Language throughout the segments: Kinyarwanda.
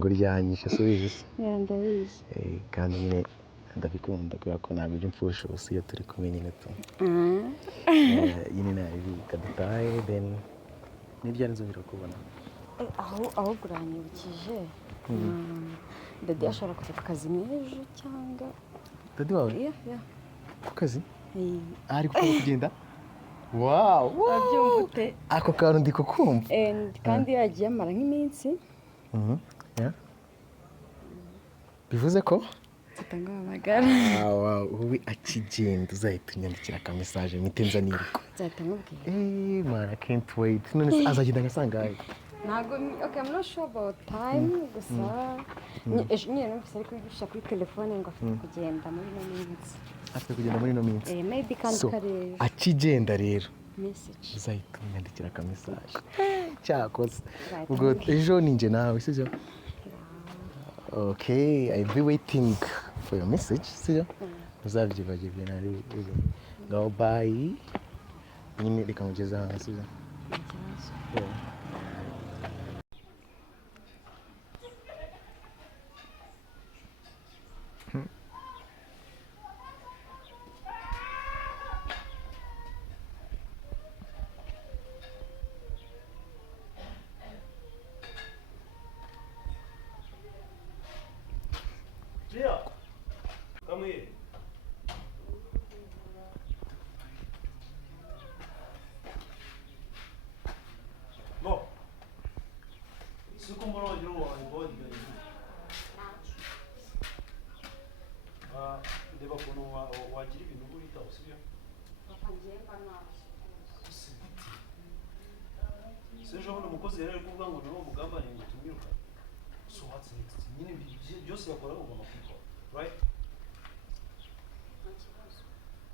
ngo ryanyishe subizi ndabizi kandi nyine ndabikunda kubera ko ntabwo ibyo mfusha ubusa iyo turi kumwe nyine tu nyine nabibika dutahe then nibyo nzongera kubona aho uranyibukije dadi ashobora kujya ku kazi n'ejo cyangwa dadi wawe ku kazi ari kugenda wabyumvute ako kantu ndi kukumva kandi yagiye amara nk'iminsi bivuze ko tutangamagara wowe akigenda uzahita unyandikira ka message mpite nza niruka nzahita nkubwira man I can't wait none azagenda ngasangaye ntabwo okay I'm not sure about time gusa nyine numvise ariko yigusha kuri telefone ngo afite kugenda muri ino minsi maybe kandi karere akigenda rero message uzahita unyandikira ka message cyakoze ubwo ejo ninjye nawe sibyo okay I'll be waiting for your message sibyo uzabyibagirwe nari ngaho bye nyine reka mugeze hano sibyo Priya, come here. No. Siku mbona wajua walibodi gani? Ndeba kono wagira ibintu burita usibyo? papa ngemba nawe Sejo hano mukozi yari kuvuga ngo nabo mugamba ni gutumyuka. So what's next? Nyine byose yakora ugomba kubikora, right?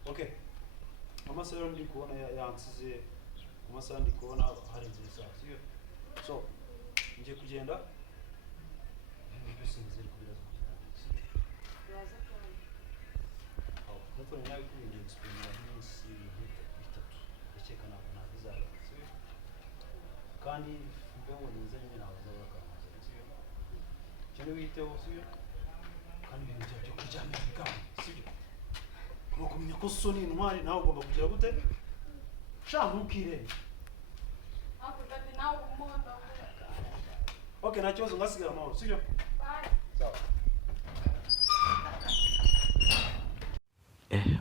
Okay. Mama sero ndi kubona yansize amasaha ndi kubona hari nziza sibyo? So ngiye kugenda byose nzeri kubiraza yaza cyane nuko nawe kubingira explain n'isi bitatu ndakeka ntabwo nabizaba sibyo? Kandi mbeho nize nyine nabazaho bakamazana sibyo? Cyane witeho sibyo? Kandi ibintu byo kuryamira bikanga sibyo? Kuba kumenya ko so ni intwari nawe ugomba kugira gute? Sha ntukirenge. ako dadi nawe umuhondo Okay, nta kibazo ngasigara amahoro sibyo? bye Sawa.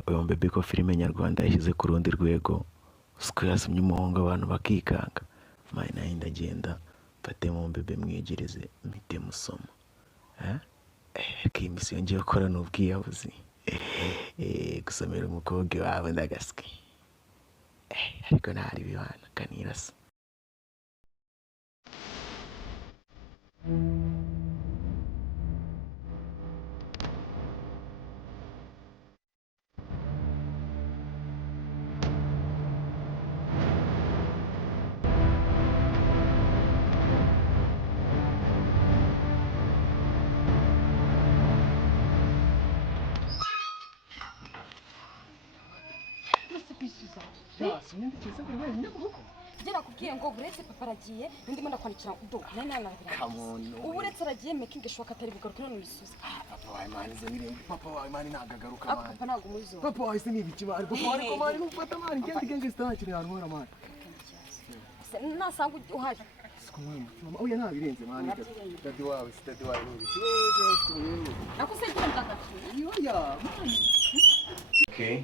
uyu mbebe ko filime nyarwanda yashyize ku rundi rwego siko yasomye umuhungu abantu bakikanga mayi nayo ndagenda mfate mu mbebe mwegereze mpite musoma ko iyi misiyo ngiye gukora ni ubwiyahuzi gusomera umukobwa wawe ndagaswe ariko ntari bibana kanirasa Jera kubwiye ngo buretse papa aragiye ndimo ndakwandikira do nana ubu uretse aragiye making sure atari bugaruka none misozi papa wawe mani zanire papa wawe mani nagagaruka mani papa ntago muzo papa wawe se nibiki mani papa wawe ko mani nufata mani genge stakiri ahantu hora mani nasanga uhari siko mama oya nabirenze mani dadi wawe nibiki nako se ngira ndakati oya mani okay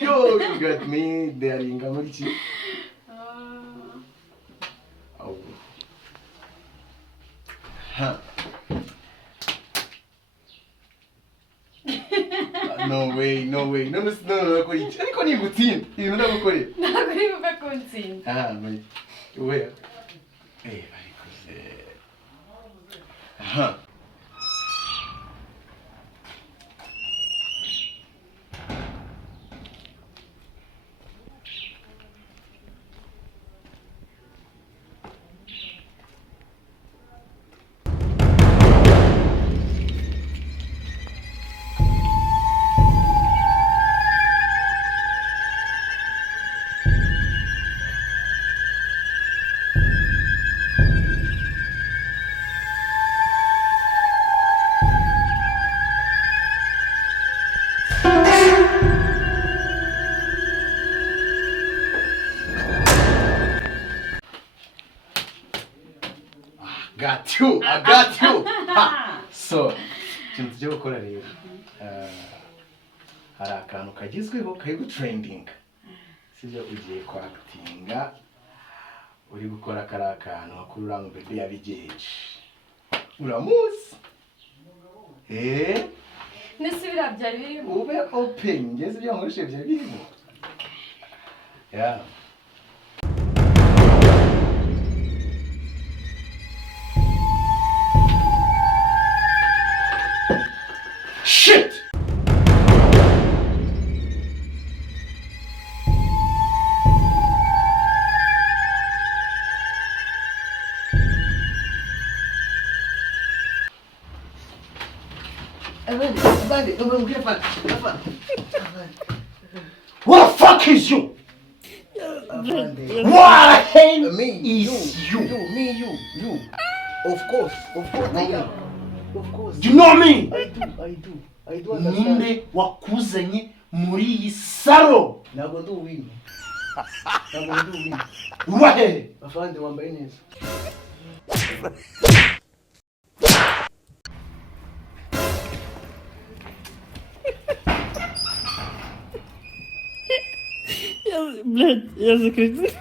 Yo, you got me there in Gamorichi. Oh. Huh. No way. No, Koichi. Ariko ni gutin. Ibintu ndagukore. ntago ari buve kuntsinda Mate. Where? Ariko Huh. Got you, I got you. Ha. So, ikintu tujya gukora rero. Hari akantu kagezweho kari gutrendinga. Sibyo ugiye kwakitinga. Uri gukora kari akantu akurura ngo bebe yabigeje. Uramuzi? Nisubira byari birimo. Ube open, ngeze ibyo nkoresheje byari birimo. Yeah. Shit! What the fuck is you? What the hell is you? You. Of course, nigga. Of course. Do you know me? I do understand. Ninde wakuzanye muri iyi saro? Ntabwo ndi uwino. Wahe? Afande wambaye neza. Блядь, я закрыть.